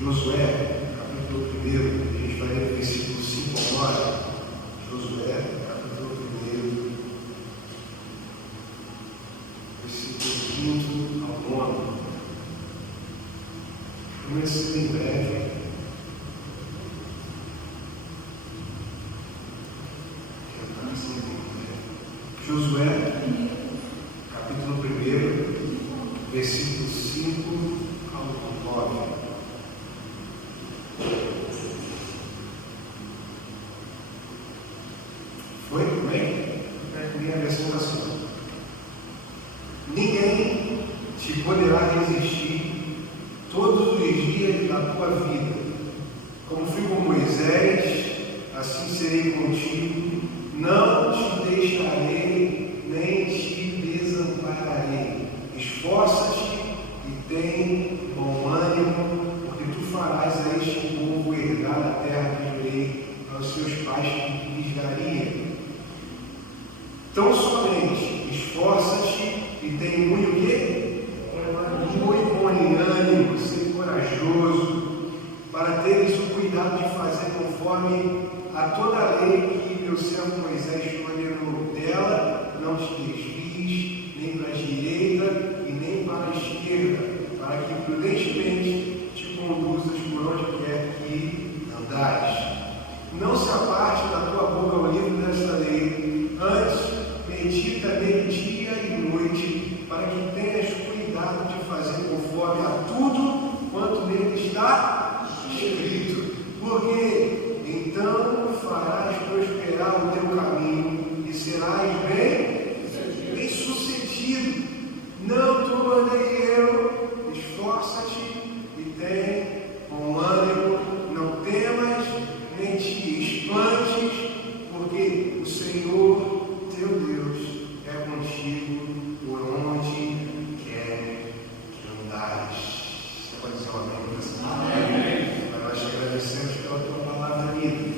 Josué, capítulo 1, a gente vai ler do versículo 5 ao 9. Josué, capítulo 1, versículo 5 ao 9. Comecei em breve. Josué, capítulo 1, versículo 5 ao 9. Foi? Bem? Minha versão assim. Ninguém te poderá resistir todos os dias da tua vida. Como fui com Moisés, assim serei contigo. Não te deixarei, nem te desampararei. Esforça-te e tem bom ânimo, porque tu farás a este povo herdar a terra que jurei aos seus pais que lhes daria. Tão somente esforça-te e tem muito o quê? Muito bom ânimo, ser corajoso, para teres o cuidado de fazer conforme a toda a lei que meu servo Moisés ordenou. Dela não te desvies, nem para a direita e nem para a esquerda, para que prudentemente te conduzas por onde quer que andares. Não se aparte da tua boca o livro desta lei, antes medita nele dia e noite, para que tenhas cuidado de fazer conforme a tudo quanto nele está escrito. Porque então farás prosperar o teu caminho e serás bem sucedido. Não te mandei eu, esforça-te e tem bom ânimo, não temas, nem te espantes, porque o Senhor teu Deus é contigo por onde quer que andares. Você pode dizer um amém? Nós te agradecemos pela tua palavra linda,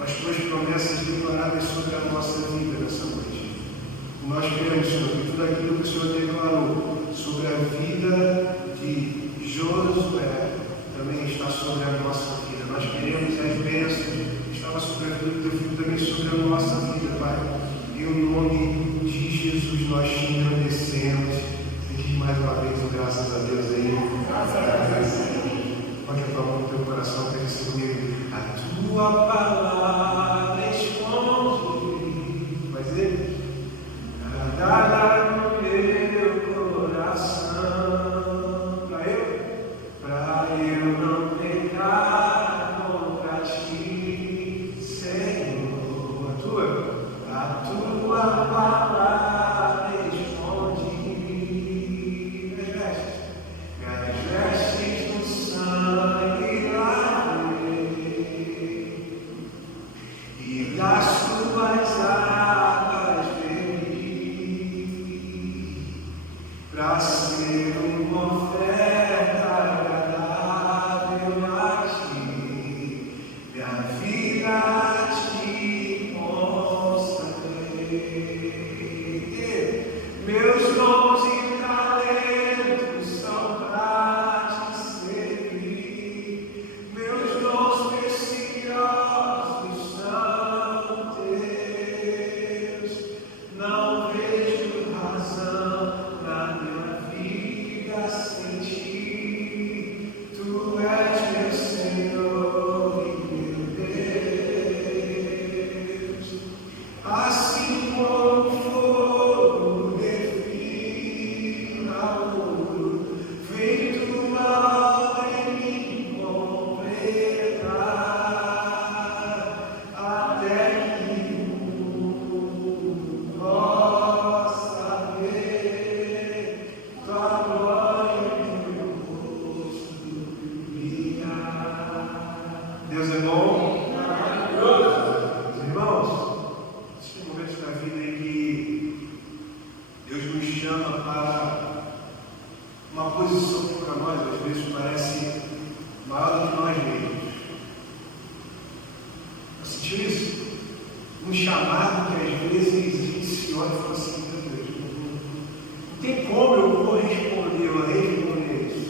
as tuas promessas declaradas sobre a nossa vida nessa noite. E nós queremos, Senhor, que tudo aquilo que o Senhor declarou sobre a vida de Josué também está sobre a nossa vida. Nós queremos as bênçãos que estavam sobre a vida do teu filho também sobre a nossa vida, Pai. Em nome de Jesus nós te agradecemos. E mais uma vez, graças a Deus aí. Pode a tua mão no teu coração, pense comigo. A tua palavra esconde. Vai dizer? Guardada no meu coração. Para eu não pecar contra ti, Senhor. A tua palavra esconde. Minhas vestes no sangue lavei, e das tuas águas bebi, para ser uma oferta agradável a ti, minha vida a ti consagrei. Meus dons e talentos são para te servir, meus dons preciosos são teus. Não vejo razão na minha vida sem ti. Tu és meu Senhor e meu Deus. Assim como fogo refina ouro, vem tua obra em mim completar, até que o mundo possa ver tua glória e teu rosto brilhar. Deus é bom. Irmãos, existem momentos na vida em que Deus nos chama para uma posição que para nós às vezes parece maior do que nós mesmos. Já sentiu isso? Um chamado que às vezes a gente se olha e fala assim: meu Deus, não tem como eu corresponder ou responder isso.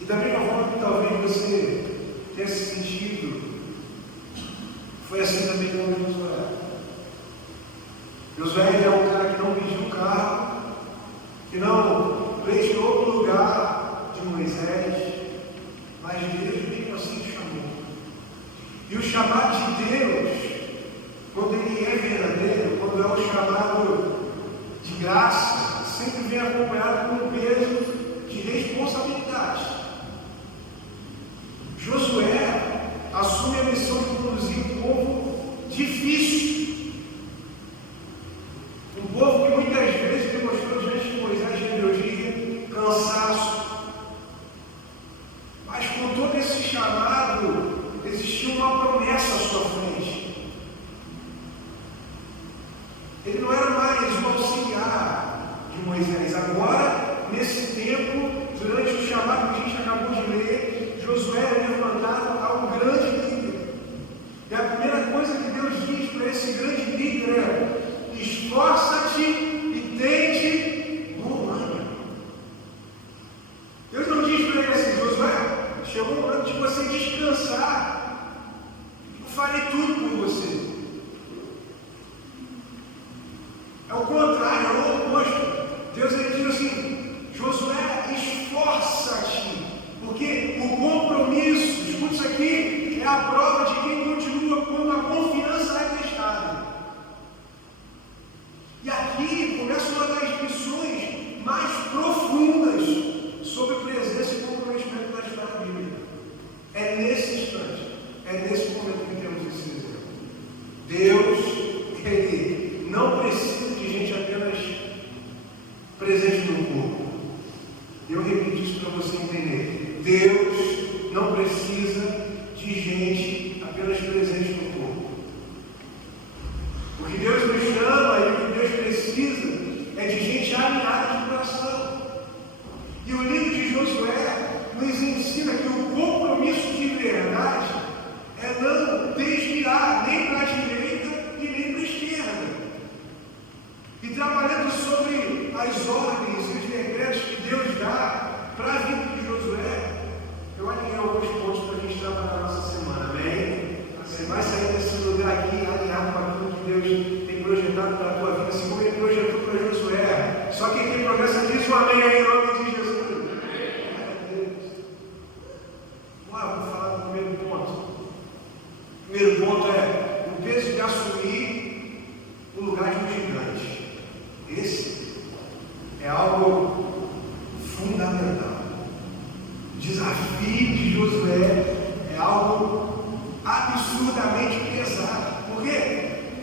E da mesma forma que talvez você tenha se sentido, foi assim também com Josué. Josué é um cara que não pediu carro, que não pleiteou o lugar de Moisés, mas Deus mesmo assim chamou. E o chamado de Deus, quando ele é verdadeiro, quando é o chamado de graça, sempre vem acompanhado com um peso de responsabilidade. Josué assume a missão de conduzir um povo difícil, um povo que muitas vezes demonstrou diante de Moisés rebeldia, cansaço, mas com todo esse chamado existia uma promessa à sua frente. Ele não era mais um auxiliar de Moisés. Agora, nesse tempo, durante o chamado que a gente acabou de ler, Josué é levantado a um grande líder. E a primeira coisa que Deus diz para esse grande líder é: esforça-te e tente bom ânimo. Deus não diz para ele assim: Josué, chegou o momento de você descansar. Eu farei tudo por você. É o contrário, é o oposto. Deus ele diz assim: Josué, esforça-te, porque o compromisso, escute isso aqui, é a prova de quem continua quando a confiança é testada. E aqui começa uma das missões mais profundas sobre presença e comprometimento da história bíblica. É nesse instante, é nesse momento que temos esse exemplo. Deus, ele não precisa de gente apenas presente no corpo. Eu repito isso para você entender. Deus não precisa de gente apenas presente no corpo. O que Deus nos chama e o que Deus precisa é de gente alinhada de coração. E o livro de Josué nos ensina que o compromisso de verdade é não desviar nem para a direita e nem para a esquerda. E trabalhando sobre as ordens e os decretos que Deus dá para a vida de Josué, eu alinhei alguns pontos para a gente trabalhar na nossa semana, amém? Você vai sair desse lugar aqui alinhado com aquilo que Deus tem projetado para a tua vida, assim como Ele projetou para Josué. Só quem tem progresso diz um amém aí em nome de Jesus. Vou falar do primeiro ponto. O primeiro ponto é o peso de assumir o lugar de um gigante. Esse é algo fundamental. O desafio de Josué é algo absurdamente pesado. Porque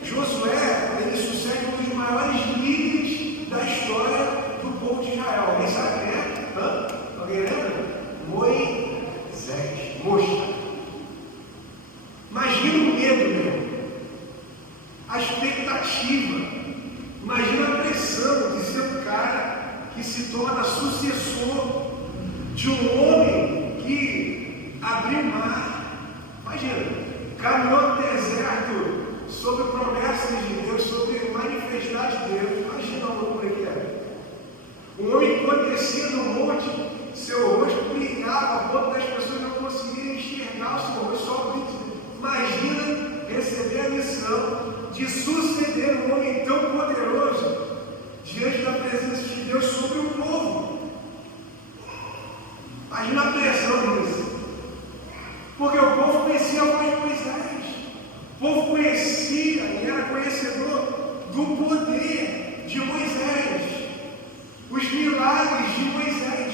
Josué, ele sucede um dos maiores líderes da história do povo de Israel. Alguém sabe quem é? Alguém lembra? Moisés. Imagina o medo, meu. A expectativa. Imagina a pressão de ser um cara que se torna sucessor de um homem que abriu o mar. Imagina, caminhou no deserto sobre promessas de Deus, sobre manifestar de Deus. Imagina a loucura que é. Um homem que quando descia no monte, seu rosto brilhava a ponto das pessoas não conseguirem enxergar o seu rosto, só brilho. Imagina receber a missão de suceder um homem tão poderoso diante da presença de Deus sobre o povo. Imagina a pressão disso. Porque o povo conhecia a voz de Moisés. O povo conhecia e era conhecedor do poder de Moisés, os milagres de Moisés.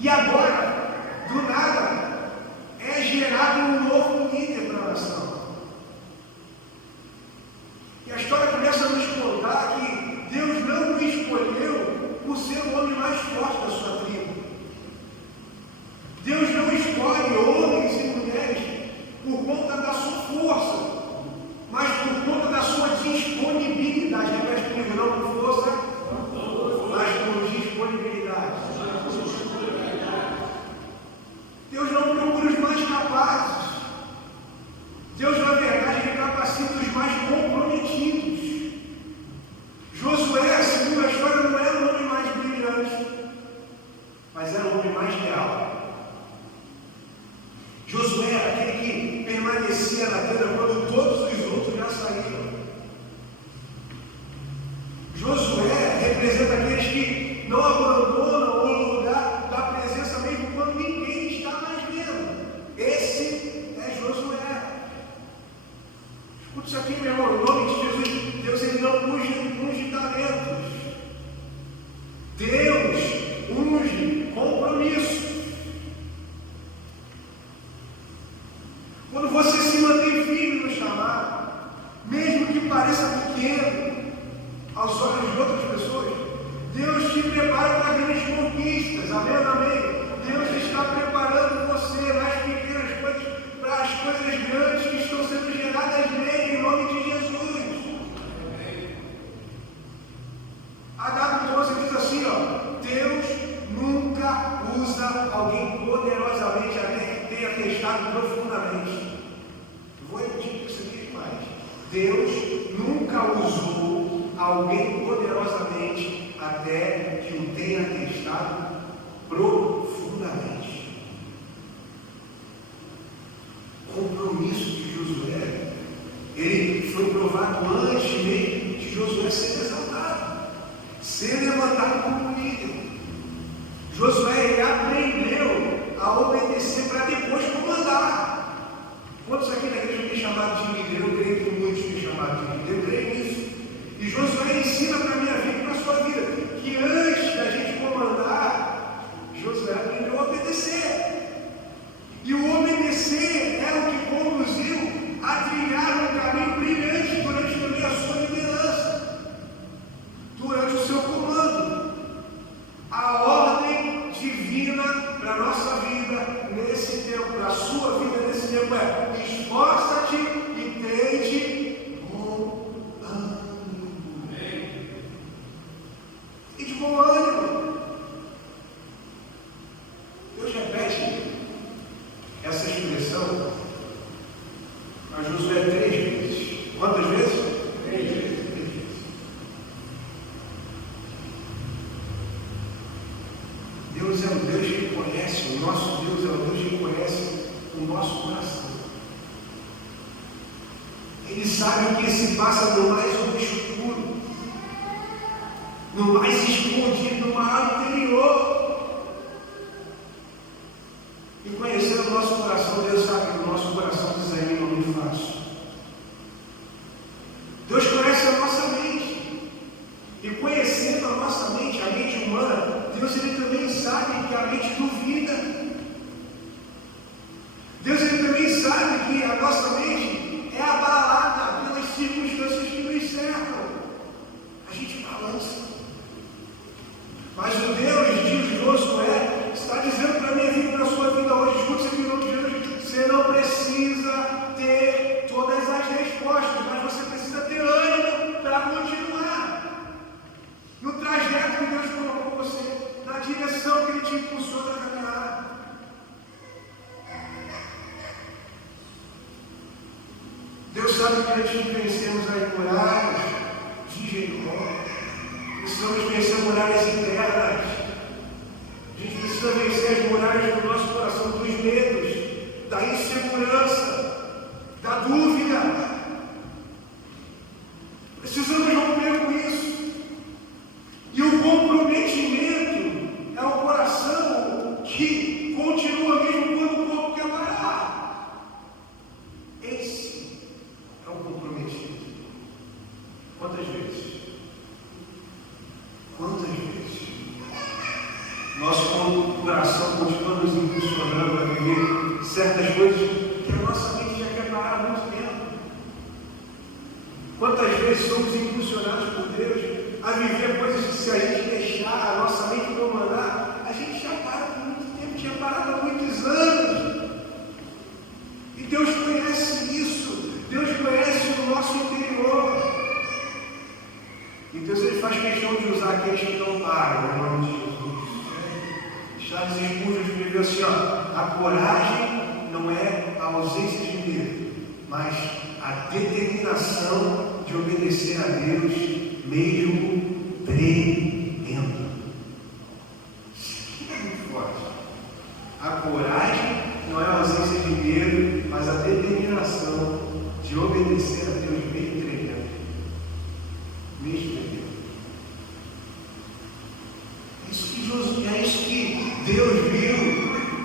E agora, do nada, é gerado um novo líder para a nação. E a história começa a nos contar que Deus não o escolheu por ser o homem mais forte da sua tribo. Deus não escolhe homens e mulheres por conta da sua força, mas por conta da sua disponibilidade. Repete comigo, não por força, mas por disponibilidade. Deus não procura os mais capazes. Deus, na verdade, ele capacita os mais comprometidos. Josué, segundo a história, não era o homem mais brilhante, mas era o homem mais leal. permanecia na tenda quando todos os outros já saíram. Josué representa aqueles que não abandonam o lugar da presença mesmo quando ninguém está mais vendo. Esse é Josué. Escuta isso aqui, meu irmão, em nome de Jesus. Deus, ele não unge talentos. Deus unge compromisso. Quando você se mantém firme no chamado, mesmo que pareça pequeno aos olhos de outras pessoas, Deus te prepara para grandes conquistas. Amém, amém? Deus está preparando você nas pequenas coisas para as coisas grandes que estão sendo geradas nele, em nome de Jesus. A.W. diz assim, ó: Deus nunca usa alguém poderosamente até que tenha testado profundamente. Vou repetir isso aqui demais. Deus nunca usou alguém poderosamente até que o tenha testado profundamente. O compromisso de Josué, ele foi provado antes mesmo de Josué ser exaltado, ser levantado como líder. Josué, ele aprendeu a obedecer para depois comandar. Quantos aqui na igreja têm chamado de líder? Eu creio que muitos têm chamado de líder. Eu creio nisso. E Josué ensina para a minha vida e para a sua vida que antes da gente comandar, Josué aprendeu a obedecer. E o obedecer é o que conduziu a trilhar um caminho brilhante durante também a sua liderança, durante o seu comando. A ordem divina para a nossa vida nesse tempo, para a sua vida nesse tempo é: esforça-te e tende bom ânimo. E de bom ânimo. Deus repete essa expressão a Josué 3 vezes. Quantas vezes? 3 vezes. Deus é o Deus que conhece, o nosso Deus é o Deus que conhece o nosso coração. Ele sabe o que se passa no mais obscuro, no mais escondido, no maior interior. E conhecendo o nosso coração, Deus sabe que o nosso coração desanima muito fácil. Deus conhece a nossa mente. E conhecendo a nossa mente, a mente humana, Deus ele também sabe que a mente duvida. Deus ele também sabe que a nossa mente é abalada pelas circunstâncias que nos cercam. A gente balança. Mas o Deus de Josué está dizendo para a minha vida e para a sua vida hoje: escute isso aqui em nome de Jesus. Você não precisa ter todas as respostas, mas você precisa ter ânimo para continuar no trajeto que Deus colocou você, na direção que Ele te impulsou na caminhada. Deus sabe que antes de vencermos as muralhas de Jericó, precisamos vencer muralhas internas. A gente precisa vencer as muralhas do nosso coração, dos medos, da insegurança, da dúvida. Precisamos romper com isso. E o comprometimento é o coração que continua mesmo quando o corpo quer parar. Esse é o comprometimento. Quantas vezes? Quantas vezes? Nosso coração continua nos impulsionando a viver certas coisas que a nossa mente já quer parar há muito tempo. Quantas vezes somos impulsionados por Deus a viver coisas que, se a gente deixar a nossa mente comandar, a gente já para por muito tempo, tinha parado há muitos anos. E Deus conhece isso. Deus conhece o nosso interior. E Deus ele faz questão de usar aqueles que não param, em nome de Jesus. Charles Spurgeon escreveu assim, ó: a coragem não é a ausência de medo, mas a determinação de obedecer a Deus, mesmo tremendo. Isso aqui é muito forte. A coragem não é a ausência de medo, mas mas a determinação de obedecer a Deus mesmo tremendo. Mesmo tremendo. É isso que Deus viu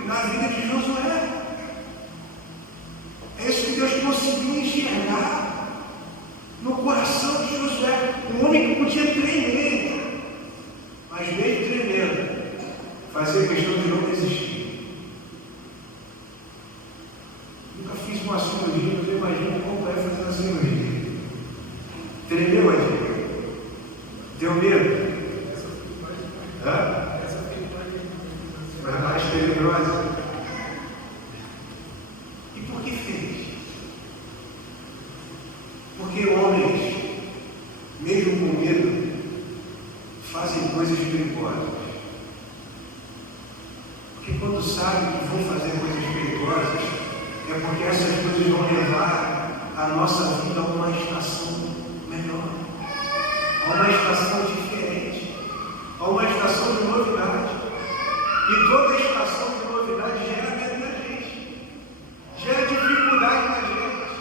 na vida de Josué. É isso que Deus conseguiu enxergar no coração de Josué. Um homem que podia tremer, mas mesmo tremendo, fazia questão de não desistir. Nunca fiz uma cirurgia, mas eu imagino como é fazer uma cirurgia. Tremeu aqui? Deu medo? Mas mais tenebrosa. E por que fez? Porque homens, mesmo com medo, fazem coisas perigosas. Porque quando sabem que vão fazer coisas perigosas, é porque essas coisas vão levar a nossa vida a uma estação melhor, a uma estação diferente, a uma estação de novidade. E toda estação de novidade gera medo na gente, gera dificuldade na gente,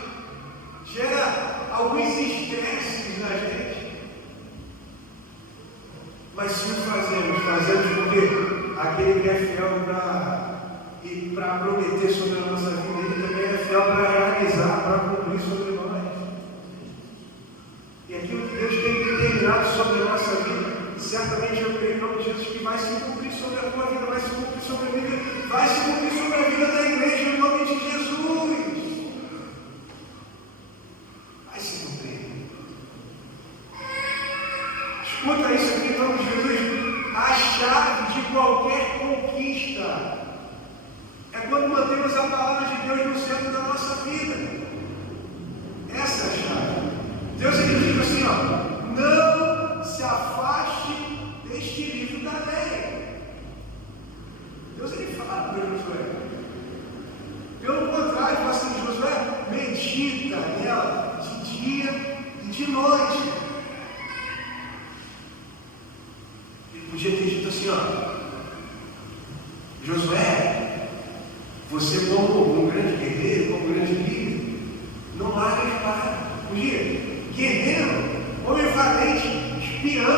gera alguns estresses na gente. Mas se o fazemos porque aquele que é fiel para prometer sobre a nossa vida, ele também é fiel para realizar, para cumprir sobre nós. E aquilo que Deus tem determinado sobre a nossa vida, certamente eu creio em nome de Jesus que vai se cumprir sobre a tua vida, vai se cumprir sobre a vida, vai se cumprir sobre a vida da igreja em nome de Jesus. Vai se cumprir. Escuta isso aqui em nome de Jesus. A chave de qualquer conquista é quando mantemos a palavra de Deus no centro da nossa vida. Essa é a chave. Deus ele diz assim, não se afaste deste livro da lei. Deus ele fala para Josué. Pelo contrário, fala assim, Josué, medita nela de dia e de noite. Ele podia ter dito assim, Josué, você como um grande guerreiro, como um grande líder, não larga a espada. Podia. Guerreiro, homem valente, espião,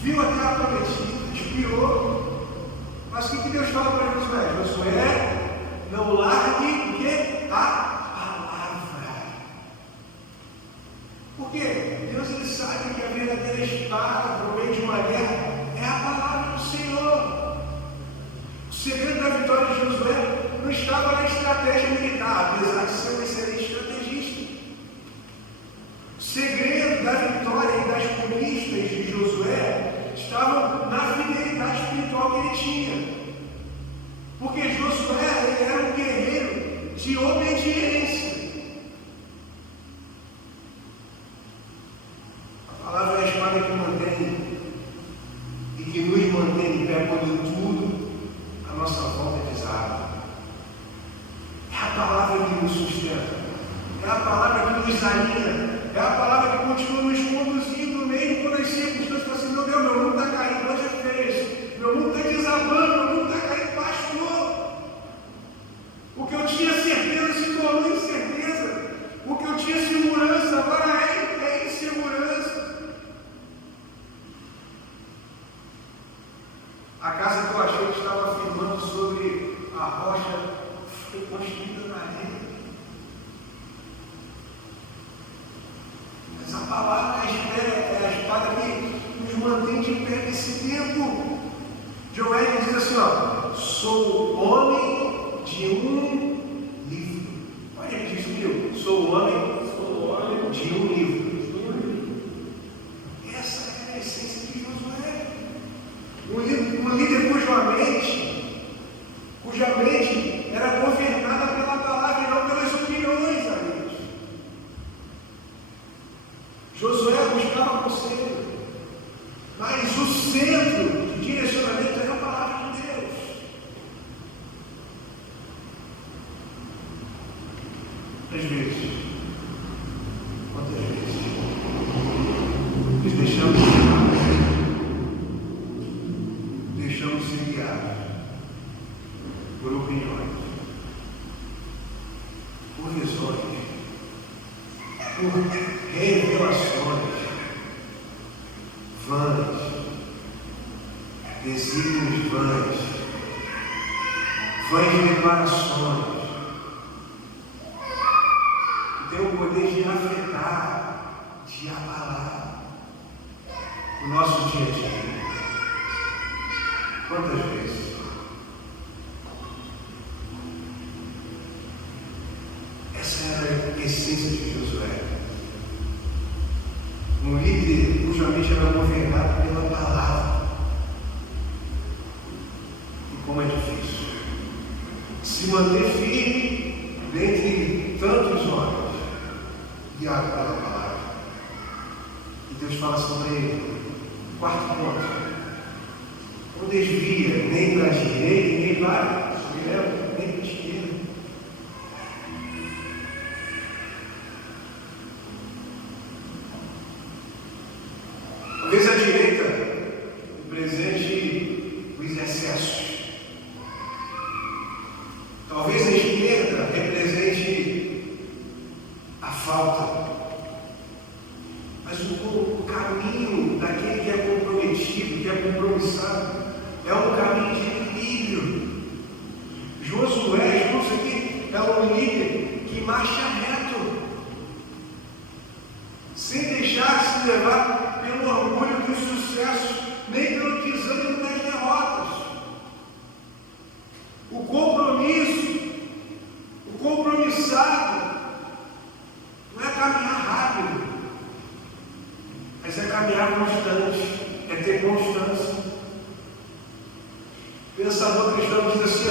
viu a terra prometida, espiou. Mas o que Deus fala para Josué? Josué, não largue o que? A palavra. Por quê? Deus ele sabe que a verdadeira espada no meio de uma guerra é a palavra do Senhor. O segredo da vitória de Josué não estava na estratégia militar, apesar de ser um excelente estrategista. O segredo da vitória e das conquistas de Josué estavam na fidelidade espiritual que ele tinha. Porque Josué ele era um guerreiro de obediência. A palavra é a espada que mantém e que nos mantém em pé quando tudo à nossa volta é desaba. É a palavra que nos sustenta. É a palavra que nos alinha. É a palavra que continua nos conduzindo mesmo quando as circunstâncias falam assim, meu mundo está caindo, hoje é feio. Meu mundo está desabando, meu mundo está caindo, pastor. O que eu tinha certeza se tornou incerteza. O que eu tinha segurança agora é insegurança. A casa que eu achei que estava firmando sobre a rocha foi construída na areia. Essa palavra é a espada que nos mantém de pé nesse tempo. Joel diz assim, sou homem de um livro. Olha, ele diz comigo, sou homem de um livro. Essa é a essência de Josué. Um líder cuja mente era governada pela palavra e não pelas opiniões, amigos. Josué buscava conselho, mas o centro de direcionamento era a palavra de Deus. Quantas vezes nos deixamos ser guiados por opiniões, por revelações vãs, desígnios vãs, vãs declarações, que tem o poder de afetar, de abalar o nosso dia a dia. Quantas vezes? Essa era a essência de Josué. Um líder cuja mente era governada pela palavra. E como é difícil se manter firme dentre tantos homens, guiado pela palavra. E Deus fala sobre ele. Quarto ponto. Não desvia nem para a direita, nem para a esquerda, nem para a esquerda. Talvez a direita represente os excessos. Talvez a esquerda represente a falta. Mas o caminho daquele que é comprometido, que é compromissado, é um caminho de equilíbrio. Josué, isso aqui, é um líder que marcha reto, sem deixar se levar pelo orgulho dos sucessos, nem pelo desânimo das derrotas. O compromisso, o compromissado, não é caminhar rápido, mas é caminhar constante, é ter constância. O pensador cristão diz assim,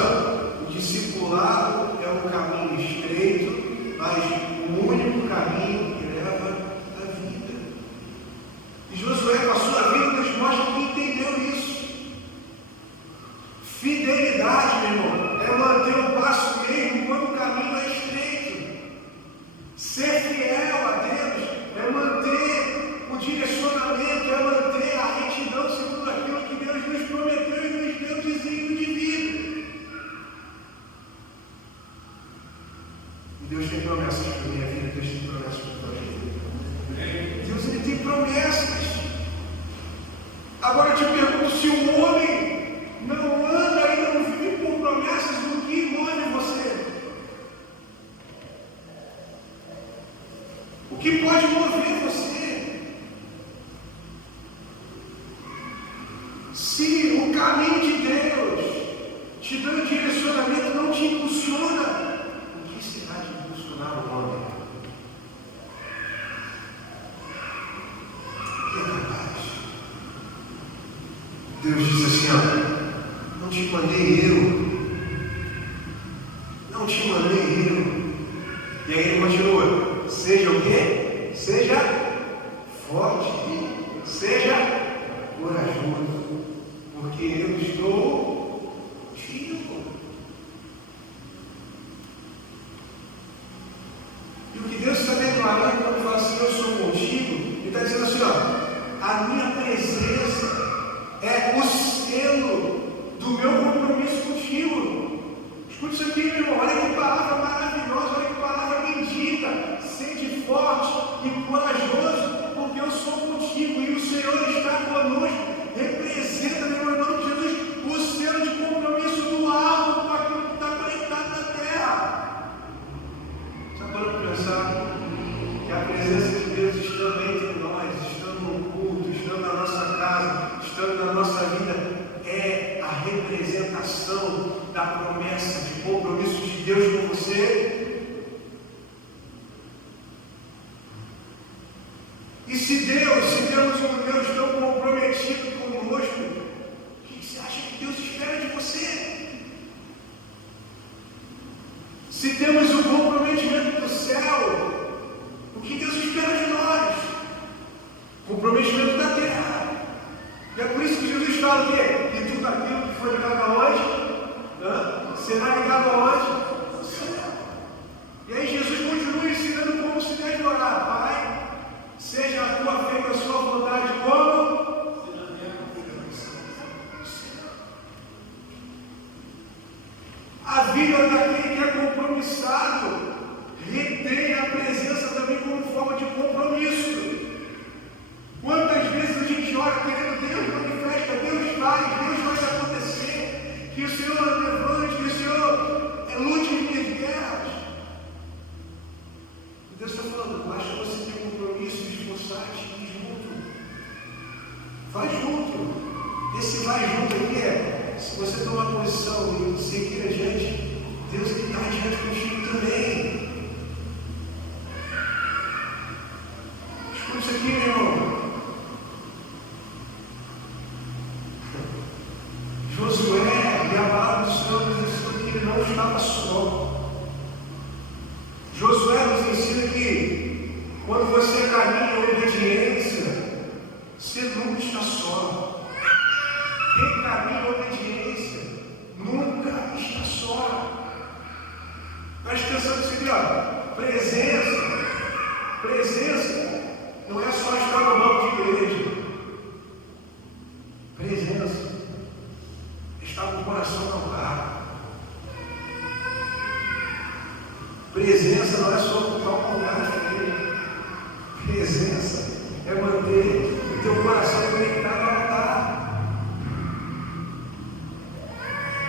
o discipulado é um caminho estreito, mas o único caminho que leva à vida. E Josué, com a sua vida, nos mostra que entendeu isso. Fidelidade, meu irmão, é manter o passo mesmo quando o caminho é estreito. Ser fiel a Deus é manter o direcionamento, é manter a retidão segundo aquilo que Deus nos prometeu e nos deu desígnio de vida. E Deus tem promessas para a minha vida, Deus tem promessas para a tua vida. Deus, ele tem promessas. Agora eu te pergunto, se o homem não anda e não vive por promessas, o que move você? O que pode mover você? Se o caminho de Deus te dando direcionamento não te impulsiona, o que será de impulsionar o homem? O que é capaz? Deus diz assim, não te mandei eu. Não te mandei eu. E aí ele continua, seja o quê? Seja forte, seja corajoso, porque eu estou contigo. E o que Deus está declarando quando fala assim, eu sou contigo, Ele está dizendo assim, a minha presença é o selo do meu compromisso contigo. Escute isso aqui, meu irmão, olha que palavra maravilhosa, olha que palavra bendita. Sede forte e corajoso, porque eu sou contigo e o Senhor está conosco. Representa, meu irmão, em nome de Jesus, o selo de compromisso do alto com aquilo que está conectado na terra. Já parou para pensar que a presença de Deus estando entre nós, estando no culto, estando na nossa casa, estando na nossa vida, é a representação da promessa de compromisso de Deus com você? E se temos um Deus tão comprometido conosco, o que você acha que Deus espera de você? Se temos o comprometimento do céu, o que Deus espera de nós? Comprometimento da terra. E é por isso que Jesus fala o quê? E tudo aquilo que foi ligado aonde? Será ligado aonde? No céu. E aí Jesus continua ensinando como se deve orar. Pai, seja a tua feita a sua vontade, como? A vida daquele que é compromissado retém a presença também como forma de não estava só. Josué nos ensina que quando você caminha em obediência, você nunca está só. Quem caminha em obediência nunca está só. Preste atenção nisso aqui, ó. Presença não é só estar no banco de igreja. Presença é estar com o coração no lugar. Presença não é só ocupar um lugar de igreja. Presença é manter o teu coração conectado ao altar.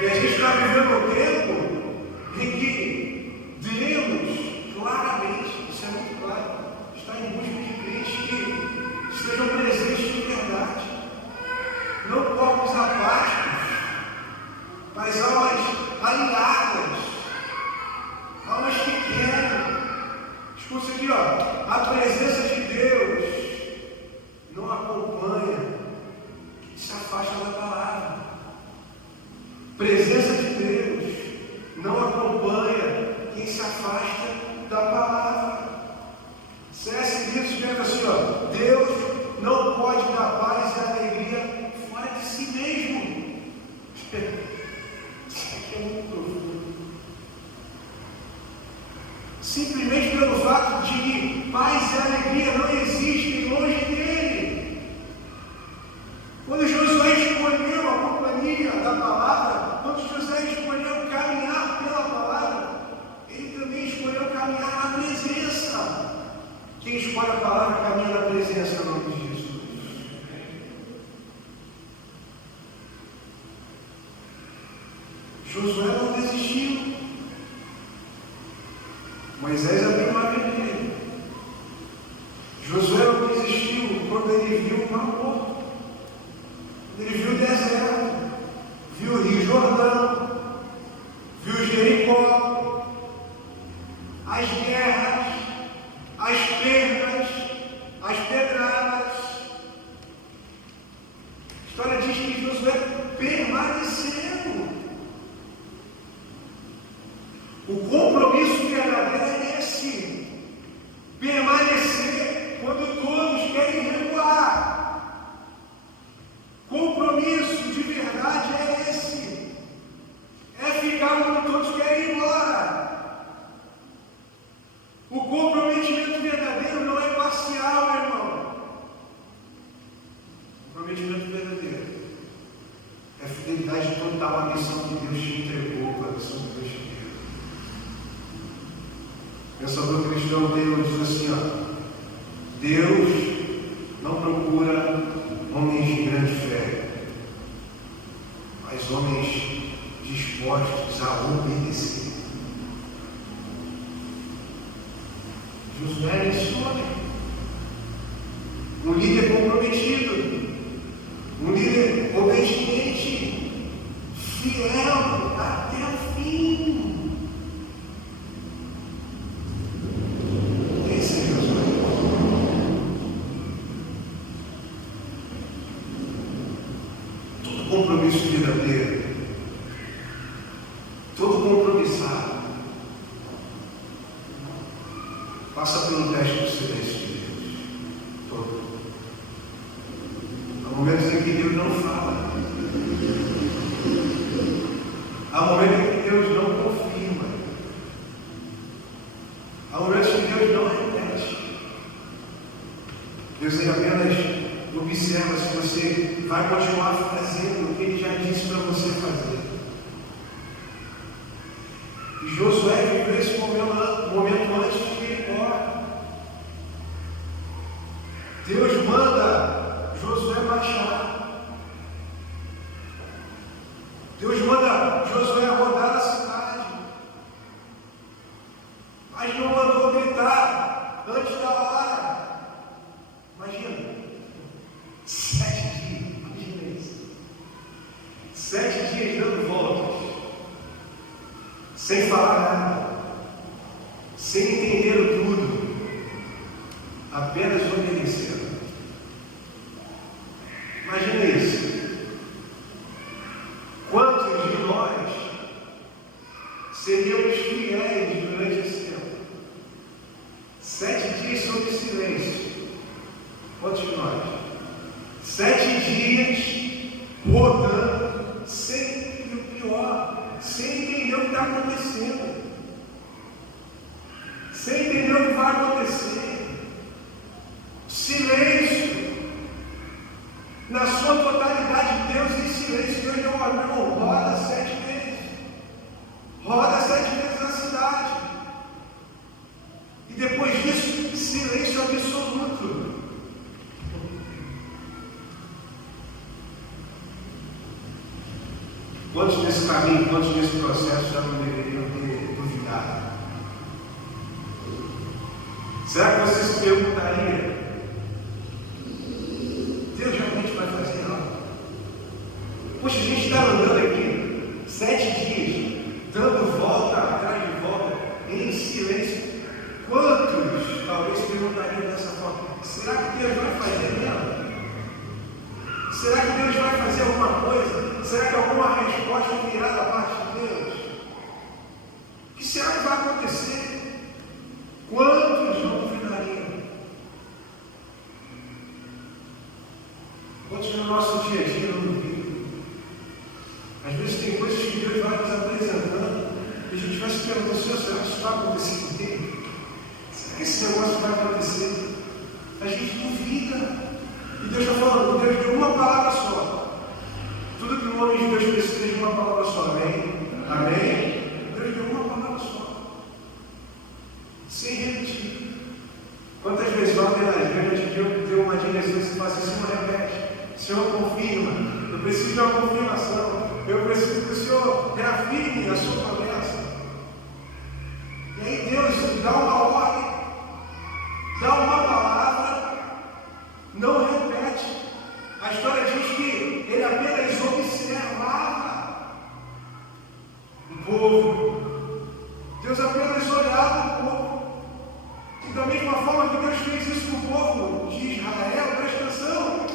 E a gente está vivendo um tempo em que Deus, claramente, isso é muito claro, está em busca de crentes que estejam presentes de verdade. Não corpos apáticos, mas almas alinhadas, almas que querem. Escuta isso aqui, ó. A presença de Deus não acompanha quem se afasta da palavra. Presença de Deus não acompanha quem se afasta da palavra. C.S. Lewis escreve assim, ó: Deus não pode dar paz e alegria fora de si mesmo. Isso aqui é muito profundo. Simplesmente pelo fato de que paz e alegria não existem longe dele. Quando Josué escolheu a companhia da palavra, quando Josué escolheu caminhar pela palavra, ele também escolheu caminhar na presença. Quem escolhe a palavra caminha na presença, no nome de Jesus. Josué não desistiu. Moisés abriu o mar vermelho. Josué não desistiu quando ele viu o mar morto. Ele viu o deserto, viu o Rio Jordão, viu Jericó, as guerras, as perdas, as pedradas. A história diz que Josué permaneceu. O compromisso verdadeiro é esse: permanecer quando todos querem recuar. Compromisso de verdade é esse: é ficar quando todos querem ir embora. O comprometimento verdadeiro não é parcial, meu irmão. O comprometimento verdadeiro é fidelidade total à missão que Deus te entregou, para a missão que Deus te deu. O pensador cristão Taylor diz assim, ó: Deus não procura homens de grande fé, mas homens dispostos a obedecer. Josué é esse homem, um líder comprometido, um líder obediente, fiel até o fim. Esse é Josué. Todo compromisso verdadeiro, todo compromissado, passa pelo teste do silêncio de Deus. Todo. Há momentos em que Deus não fala. Há momentos em que Deus não confirma. Há momentos em que Deus não repete. Deus apenas observa se você vai continuar fazendo o que Ele já disse para você fazer. E Josué viveu esse momento antes de ir embora. Deus manda Josué marchar. Deus manda Josué rodar a cidade. Mas não mandou gritar antes da hora. Imagina. 7 dias. Imagina isso. 7 dias dando voltas. Sem falar nada, sem entender tudo, apenas obedecendo. Imagina isso. Quantos de nós seríamos fiéis durante esse tempo. 7 dias sobre silêncio. Quantos de nós? 7 dias rodando, sem o pior, sem entender o que está acontecendo, sem entender o que vai acontecer. Silêncio, na sua totalidade, Deus em silêncio. Deus deu uma mão, roda 7 vezes, roda 7 vezes na cidade, e depois disso, silêncio absoluto. Quantos nesse caminho, quantos nesse processo já não deveriam ter duvidado? Será que você se perguntaria: Deus realmente vai fazer algo? Poxa, a gente está andando aqui 7 dias, dando volta atrás de volta, em silêncio. Quantos talvez se perguntariam dessa forma: será que Deus vai fazer mesmo? Será que Deus vai fazer alguma coisa? Será que alguma resposta virá da parte de Deus? O que será que vai acontecer? Quantos não duvidariam? Quantos no nosso dia a dia não duvidam? Às vezes tem coisas que Deus vai nos apresentando e a gente vai se perguntando: Senhor, será que isso vai acontecer comigo? Será que esse negócio vai acontecer? A gente duvida. E Deus está falando: Deus deu uma palavra só. Tudo que o homem de Deus precisa de uma palavra só. Amém? Amém? Deus deu uma palavra só, sem repetir. Quantas vezes ontem na igreja Deus deu uma direção e você fala assim: Senhor, repete, Senhor, confirma, eu preciso de uma confirmação, eu preciso que o Senhor reafirme a sua promessa. E aí Deus dá uma ordem, dá uma palavra, não repete. A história diz que ele apenas observava o povo. Deus apenas olhava o povo. E da mesma forma que Deus fez isso com o povo de Israel, presta atenção.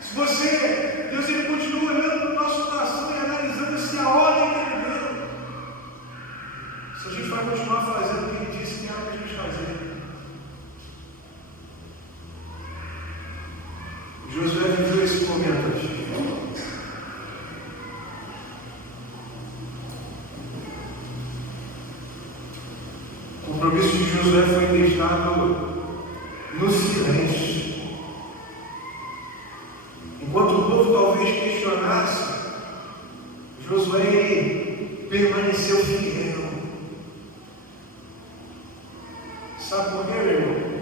Se você, Deus ele continua olhando para o nosso coração e analisando se a ordem que ele deu, se a gente vai continuar fazendo o que ele disse que era para a gente fazer. Josué viveu esse momento aqui. O compromisso de Josué foi deixado no silêncio. Enquanto o povo talvez questionasse, Josué permaneceu fiel. Sabe por quê, meu irmão?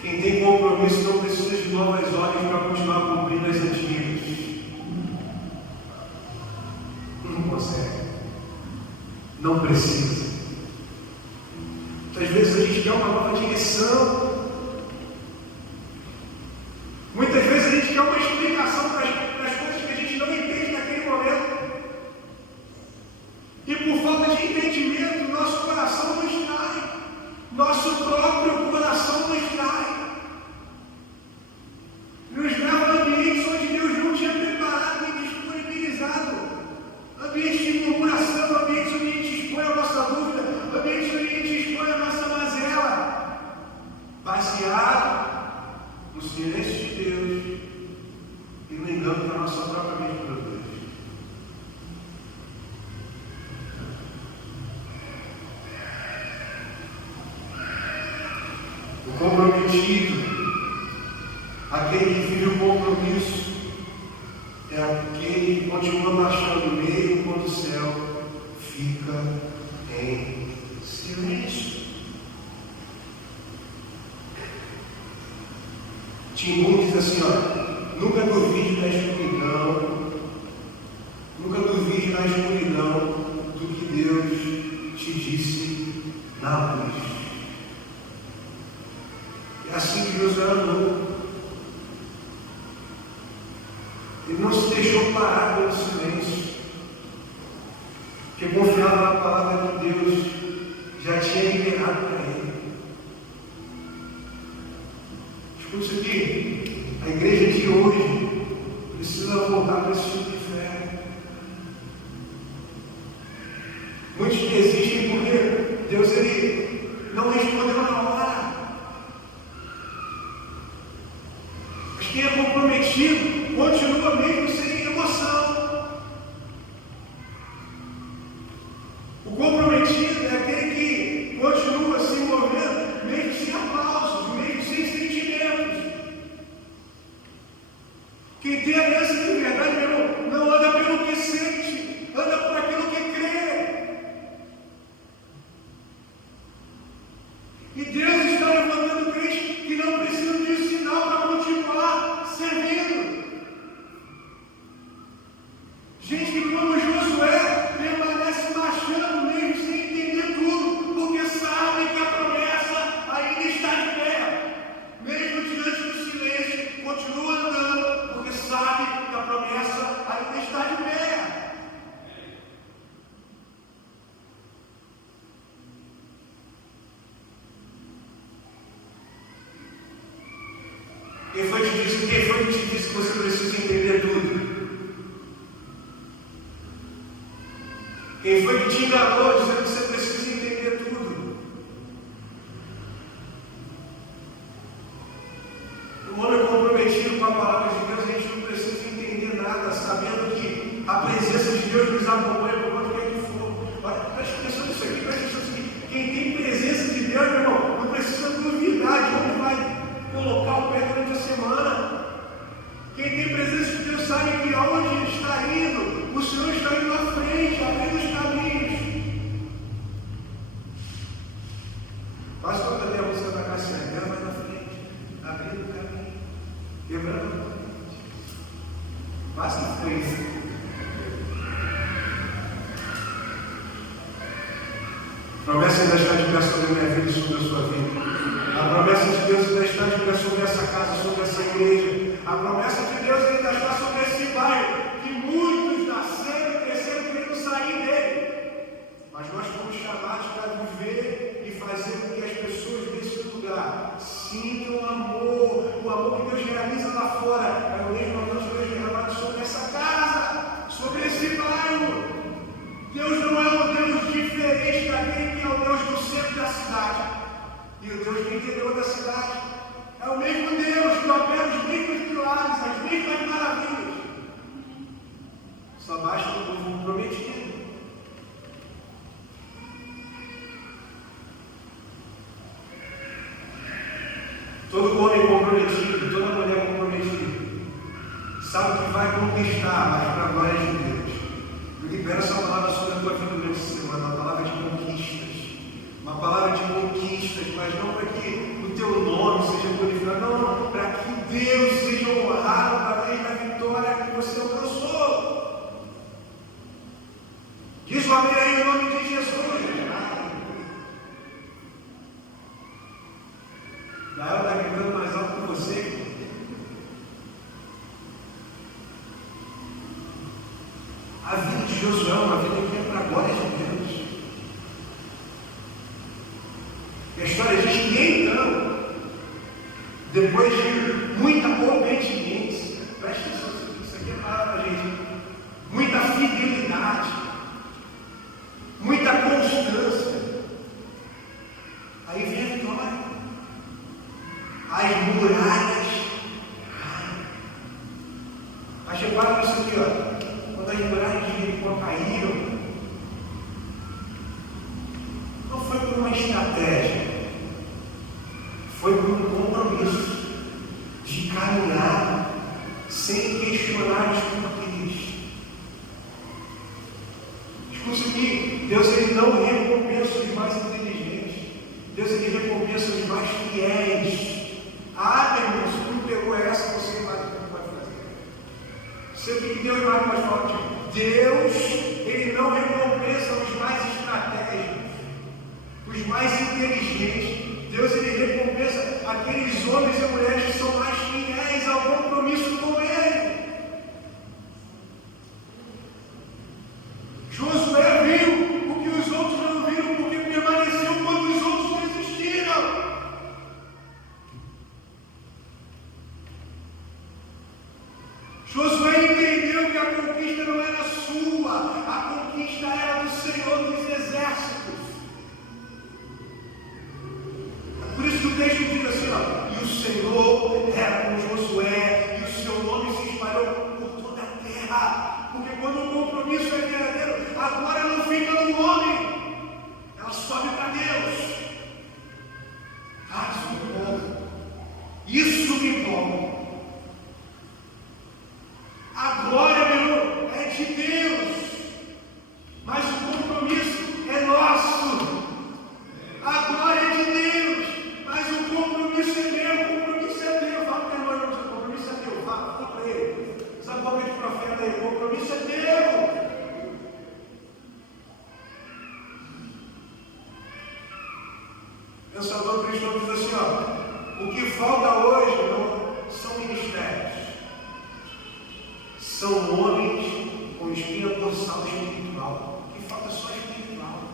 Quem tem compromisso não precisa de novas ordens para continuar cumprindo as antigas. Não consegue. Não precisa. Às vezes a gente quer uma nova direção. Muitas vezes a gente quer uma explicação para as coisas que a gente não entende naquele momento. E por falta de entendimento, nosso coração nos trai. Nosso próprio coração nos trai. Nos leva a ambientes onde Deus não tinha preparado e disponibilizado. Ambientes de murmuração, ambientes onde a gente expõe a nossa dúvida, ambientes onde a gente expõe a nossa mazela. Baseado no silêncio de Deus e no engano da nossa própria mente produz. O comprometido, aquele que vive o compromisso, é aquele que continua marchando mesmo quando o céu fica em silêncio. Tim Boom diz assim: nunca duvide na escuridão, nunca duvide na escuridão do que Deus te disse na luz. É assim que Deus andou. Ele não se deixou parar pelo silêncio, porque confiava na palavra que Deus já tinha liberado para ele. Escuta isso aqui: a igreja de hoje precisa voltar para esse tipo de fé. Muitos desistem porque Deus não respondeu na hora. Mas quem é comprometido continua mesmo sem emoção. O comprometido é aquele que continua se movendo mesmo sem aplausos, mesmo sem sentimentos. Quem tem aliança de verdade, meu irmão, não anda pelo que sente, anda por aquilo que crê. E Deus está levantando crentes que não precisam de sinal para continuar servindo. Gente que, como Josué, permanece marchando mesmo sem entender tudo, porque sabe que a promessa ainda está de pé. Mesmo diante do silêncio, continua andando, porque sabe que a promessa ainda está de pé. Quem foi que te disse que você precisa entender tudo? Quem foi que te enganou dizendo que você precisa entender tudo? O homem comprometido com a palavra de Deus, a gente não precisa entender nada, sabendo que a presença de Deus nos acompanha por onde quer que for. Olha, preste atenção nisso aqui, preste atenção nisso aqui. Quem tem presença de Deus, meu irmão, não precisa duvidar de onde vai colocar o pé durante a semana. Quem tem presença de Deus sabe que aonde ele está indo, o Senhor está indo à frente, abrindo os caminhos. Basta tocar a música da Cassiane, ela vai na frente, abrindo o caminho, quebrando o caminho. Passa na frente. Promessa ainda está de pé sobre a minha vida e sobre a sua vida. A promessa de Deus ainda está de pé sobre essa casa, sobre essa igreja. A promessa de Deus ainda está sobre esse bairro, que muitos nasceram e cresceram querendo sair dele. Mas nós fomos chamados para viver e fazer com que as pessoas desse lugar sintam o amor que Deus realiza lá fora. É o mesmo amor de Deus derramado sobre essa casa, sobre esse bairro. Deus não é um Deus diferente daquele que é o Deus do centro da cidade e o Deus do interior da cidade. É o mesmo Deus que opera os mesmos milagres, as mesmas maravilhas. Só basta um povo prometido. Todo homem comprometido, toda mulher comprometida, sabe que vai conquistar, mas para a glória de Deus. Eu libero essa palavra sobre a tua vida durante essa semana, uma palavra de conquistas. Uma palavra de conquistas, mas não para que o teu nome seja glorificado, não, para que Deus seja honrado através da vitória que você alcançou. Diz o amém aí em nome de Jesus. Daí ela está gritando mais alto que você. A vida de Josué é uma vida que é para a glória de Deus. A história diz que então, depois de muita obediência, preste atenção, isso aqui é palavra, gente, muita fidelidade, muita constância, aí vem a vitória. As muralhas caem. Mas repara nisso aqui, ó. Quando as muralhas de Jericó caíram, não foi por uma estratégia, foi por um compromisso de caminhar sem questionar os porquês. Escuta aqui, Deus ele não recompensa os mais inteligentes, Deus ele recompensa os mais fiéis. Ah, meu irmão, se tu não pegou essa, você não pode fazer. Você tem que Deus mais forte. Deus, ele não recompensa os mais estratégicos, os mais inteligentes. Deus, ele recompensa aqueles homens e mulheres que são mais fiéis ao compromisso com ele. Josué viu o que os outros não viram, porque permaneceu quando os outros desistiram. Josué entendeu que a conquista não era sua, a conquista era do Senhor. pensador cristão diz assim, ó, o que falta hoje não são ministérios, são homens com espinha dorsal espiritual. O que falta é só espiritual.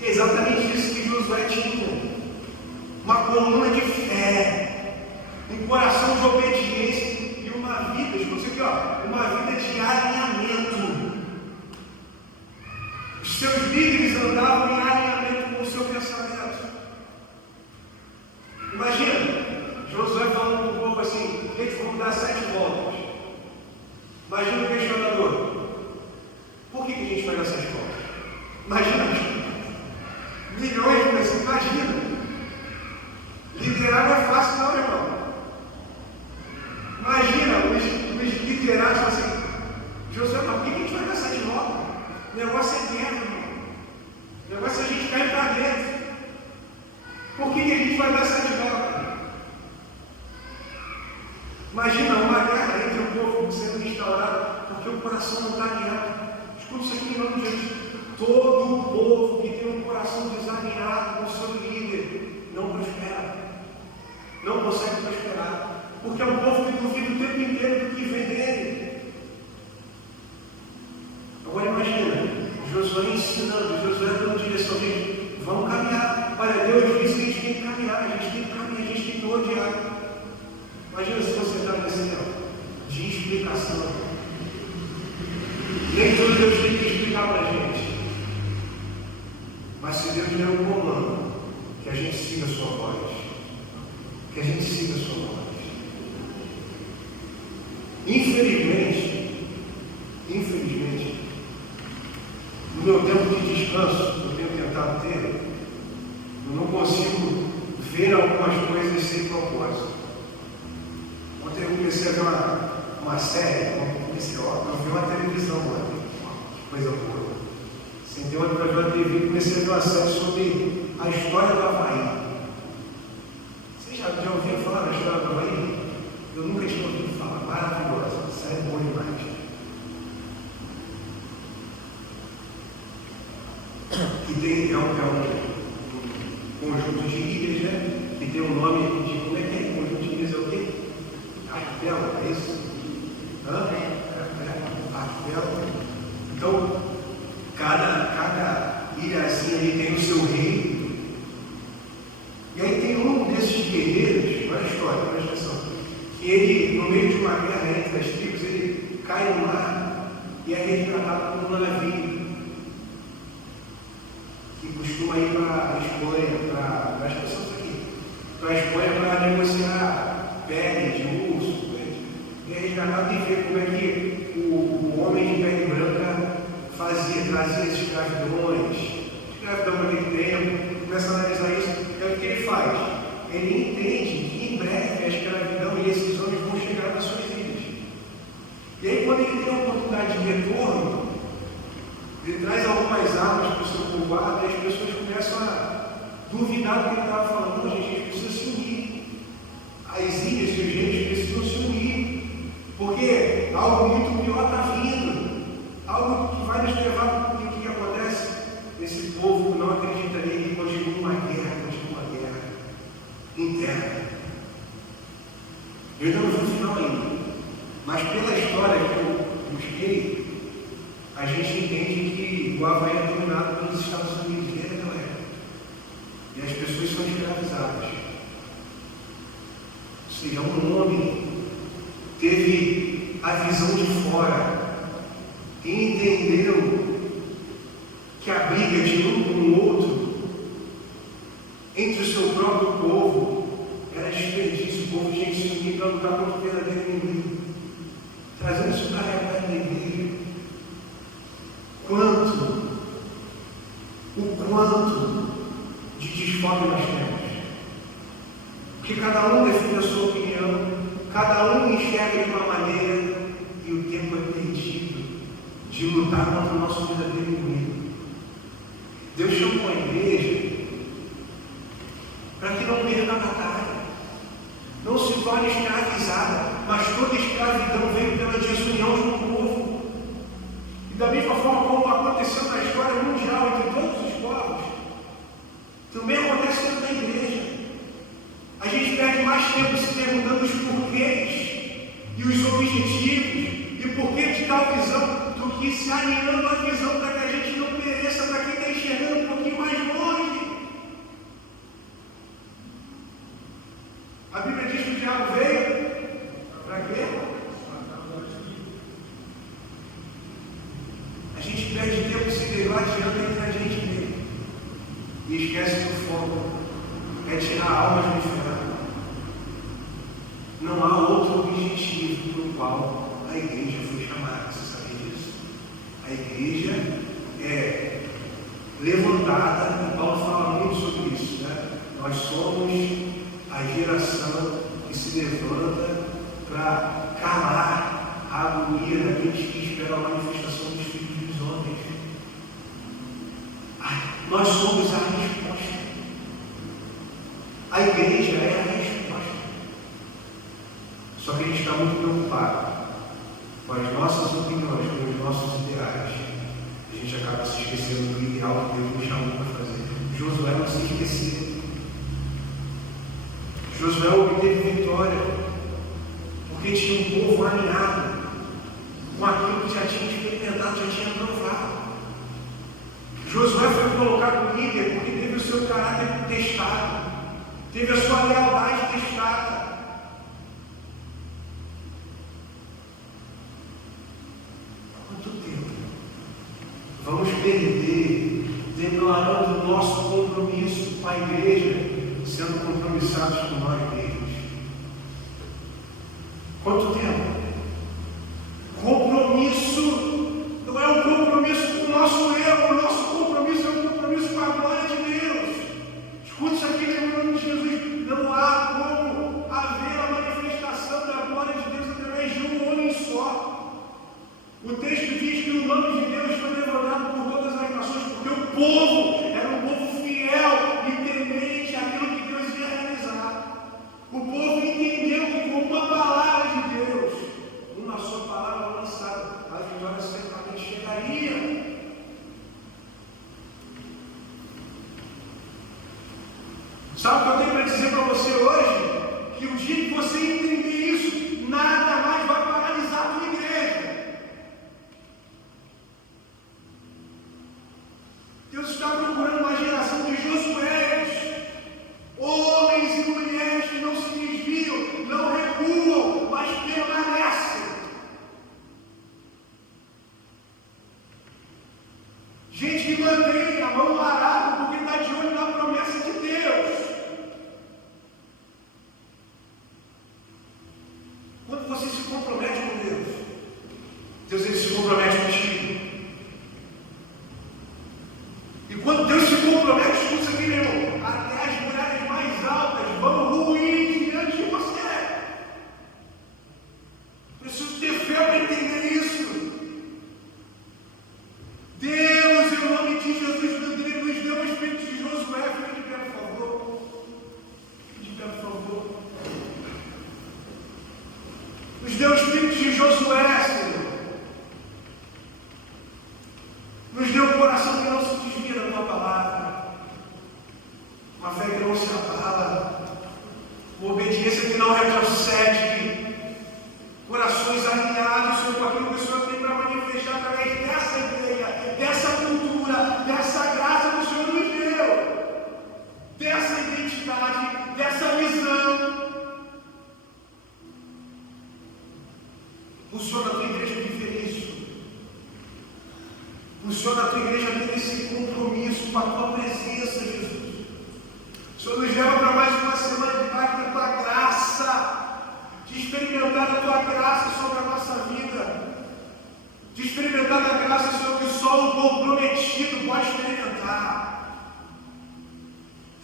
E é exatamente isso que Josué tinha. Uma coluna de fé, um coração de obediência e uma vida, escuta aqui, ó, uma vida de alinhamento. Os seus líderes andavam em alinhamento com o seu pensamento. Imagina, Josué falando para o povo assim, gente, vamos dar 7 voltas. Imagina o questionador. Por que a gente vai dar 7 voltas? Imagina, milhões de pessoas, imagina. Liderar não é fácil não, irmão. Imagina, os liderados assim, Josué, mas por que a gente vai dar 7 voltas? O negócio é guerra, irmão. O negócio é a gente cair para dentro. Por que a gente vai dar 7 voltas? Imagina uma guerra entre o povo sendo instaurada porque o coração não está alinhado. Escuta isso aqui em nome de Jesus. Todo o povo que tem um coração desalinhado com o seu líder não prospera. Não consegue prosperar. Porque é um povo que duvida o tempo inteiro do que vem dele. Agora imagina, Josué ensinando, Josué dando direção, gente, vamos caminhar. Olha, Deus disse que a gente tem que caminhar, a gente tem que caminhar, a gente tem que odiar. Imagina se você está nesse tempo de explicação. Nem tudo Deus tem que explicar para a gente. Mas se Deus der um comando, que a gente siga a sua voz. Que a gente siga a sua voz. Infelizmente, no meu tempo de descanso, que eu tenho tentado ter, eu não consigo ver algumas coisas sem propósito. Ontem eu comecei a ver uma série, eu vi uma televisão lá, coisa boa. Sentei ontem para ver uma TV e comecei a ver uma série sobre a história do Havaí. Vocês já ouviram falar da história do Havaí? Eu nunca tinha ouvido falar, maravilhosa, a série é boa demais. E tem um conjunto de ilhas, né? Que tem o nome de, como é que é? Conjunto de ilhas é o quê? Arquipélago, é isso? Arquipélago. Então, cada ilha assim ali tem o seu rei. E aí tem um desses guerreiros, olha a história, presta atenção, que ele, no meio de uma guerra entre as tribos, ele cai no mar e é resgatado por um navio que costuma ir para a Espanha, para as pessoas aqui, para a Espanha para negociar pele de urso, e é resgatado e ver como é que o homem de pele branca trazia escravidões, escravidão naquele tempo, começa a analisar isso, é o que ele faz. Ele entende que em breve a escravidão e esses homens vão chegar nas suas ilhas. E aí quando ele tem a oportunidade de retorno, ele traz algumas armas para o seu povoado e as pessoas começam a duvidar do que ele estava falando. Não, gente, a gente precisa se unir. As ilhas e os reinos precisam se unir, porque algo muito pior está vindo. Algo que vai nos levar para o que acontece. Esse povo não acredita nele e continua uma guerra interna. Eu ainda não vi o final ainda, mas pela história que eu busquei, a gente entende que o Havaí é dominado pelos Estados Unidos desde aquela época. E as pessoas são escravizadas. Ou seja, um homem teve a visão de fora e entendeu que a briga de um com o outro entre o seu próprio povo era desperdício. O povo tinha que se unir para lutar contra o verdadeiro inimigo. Trazendo isso para a realidade da igreja. O quanto de desfoque nós temos. Porque cada um define a sua opinião, cada um enxerga de uma maneira e o tempo é perdido de lutar contra o nosso verdadeiro inimigo. Deus chamou a igreja para que não perca a batalha, não se torne escravizada, mas toda escravidão vem pela desunião de um povo. E da mesma forma como aconteceu na história mundial entre todos os povos, Também acontece dentro da igreja. A gente perde mais tempo se perguntando os porquês e os objetivos e porquê de tal visão do que se alinhando a visão para que a gente não pereça, para quem está enxergando um pouquinho mais longe. A Bíblia diz que o diabo veio para quê? A gente perde tempo se degladiando entre a gente mesmo e esquece do foco. É tirar almas do inferno. Não há outro objetivo para o qual a igreja foi chamada. Você sabia disso? A igreja é levantada, e Paulo fala muito sobre isso, né? Nós somos a geração que se levanta para calar a agonia daqueles que esperam a manifestação dos filhos dos homens. Nós somos a resposta. A igreja é a resposta. Só que a gente está muito preocupado com as nossas opiniões, com os nossos ideais. A gente acaba se esquecendo do ideal que Deus nos chamou para fazer. Josué não se esqueceu. Josué obteve vitória porque tinha um povo alinhado com aquilo que já tinha experimentado, já tinha provado. Josué foi colocado líder porque teve o seu caráter testado. Teve a sua lealdade testada. Quanto tempo vamos perder declarando o nosso compromisso com a igreja, sendo compromissados com nós mesmos? Quanto tempo? Compromisso não é um compromisso com o nosso erro, o nosso compromisso é um compromisso com a glória de Deus. Escute isso aqui, lembrando de Jesus. Não há como haver a manifestação da glória de Deus através de um homem só. O texto diz que o nome de Deus foi levantado por todas as nações, porque o povo era um povo fiel e temente àquilo que Deus ia realizar. O povo entendeu que com uma palavra de Deus, uma só palavra lançada, a vitória certamente chegaria. Sabe o que eu tenho para dizer para você hoje? Que o dia que você entender isso, nada mais vai paralisar a tua igreja. Deus está procurando uma geração de Josués, homens e mulheres que não se desviam, não recuam, mas permanecem. Gente que mantém a mão parada porque está de olho na promessa de Deus. Quando você se compromete com Deus, Deus ele se compromete contigo. E quando Deus se compromete, escuta isso aqui, meu irmão, até as mulheres mais altas vão ruir diante de você. Preciso ter fé para entender isso. Deus, em nome de Jesus, nos deu o espírito de Josué. Fica de pé, por favor. Fica de pé, por favor. Nos deu o espírito de Josué, Senhor. Nos deu um coração que não se desvia da tua palavra. Uma fé que não se abala. Uma obediência que não retrocede. Corações alinhados, Senhor, com aquilo que o Senhor tem para manifestar através dessa ideia, dessa cultura, dessa graça que o Senhor nos deu, dessa identidade, dessa visão. Funciona a tua igreja viver isso. Funciona a tua igreja ter esse compromisso com a tua presença, Jesus. O Senhor nos leva para mais uma semana de paz da tua graça. De experimentar a tua graça sobre a nossa vida, de experimentar a graça, Senhor, que só o comprometido pode experimentar.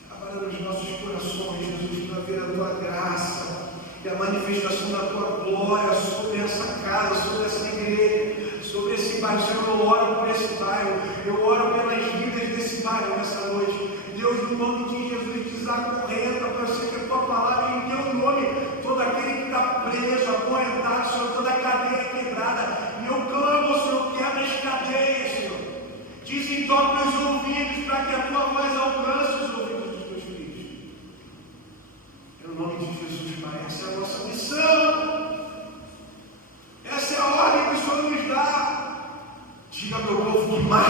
Trabalha nos nossos corações, Jesus, para ver a tua graça e a manifestação da tua glória sobre essa casa, sobre essa igreja, sobre esse bairro. Senhor, eu oro por esse bairro, eu oro pelas vidas desse bairro nessa noite. Deus, no nome de Jesus, desacorrenta para ser que a tua palavra, em teu nome, todo aquele que está preso, acorrentado, Senhor, toda a cadeia quebrada, e eu clamo, Senhor, quebra as cadeias, Senhor. Desentope os ouvidos para que a tua voz alcance os ouvidos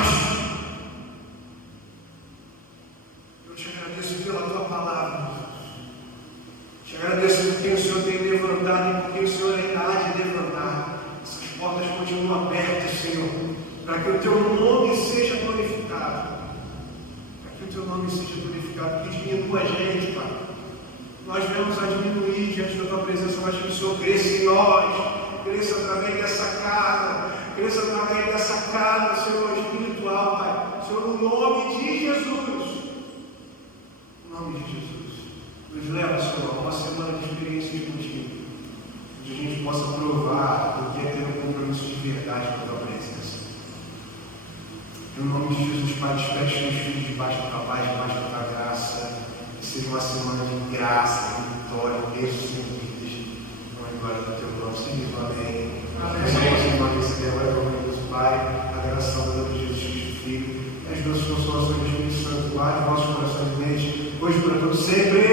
mais. Eu te agradeço pela tua palavra, Jesus. Te agradeço por quem o Senhor tem levantado e por quem o Senhor ainda há de levantar. Essas portas continuam abertas, Senhor, para que o teu nome seja glorificado. Para que o teu nome seja glorificado. Que diminua a gente, Pai. Nós vamos a diminuir diante da tua presença, mas que o Senhor cresça em nós. Cresça através dessa casa, cresça através dessa casa, Senhor, espiritual, Pai. Senhor, no nome de Jesus. No nome de Jesus. Nos leva, Senhor, a uma semana de experiências contigo, onde a gente possa provar o que é ter um compromisso de verdade com a tua presença. No nome de Jesus, Pai, despede teus filhos debaixo da tua paz, debaixo da tua graça. Que seja uma semana de graça, de vitória, ressurgidas. Glória do teu nome, Senhor, amém. Amém. Uma receber agora o nome do Pai, a graça de Jesus Cristo, Filho, e as nossas consolações do Espírito Santo, guarde vossos corações e mentes, hoje para todos sempre.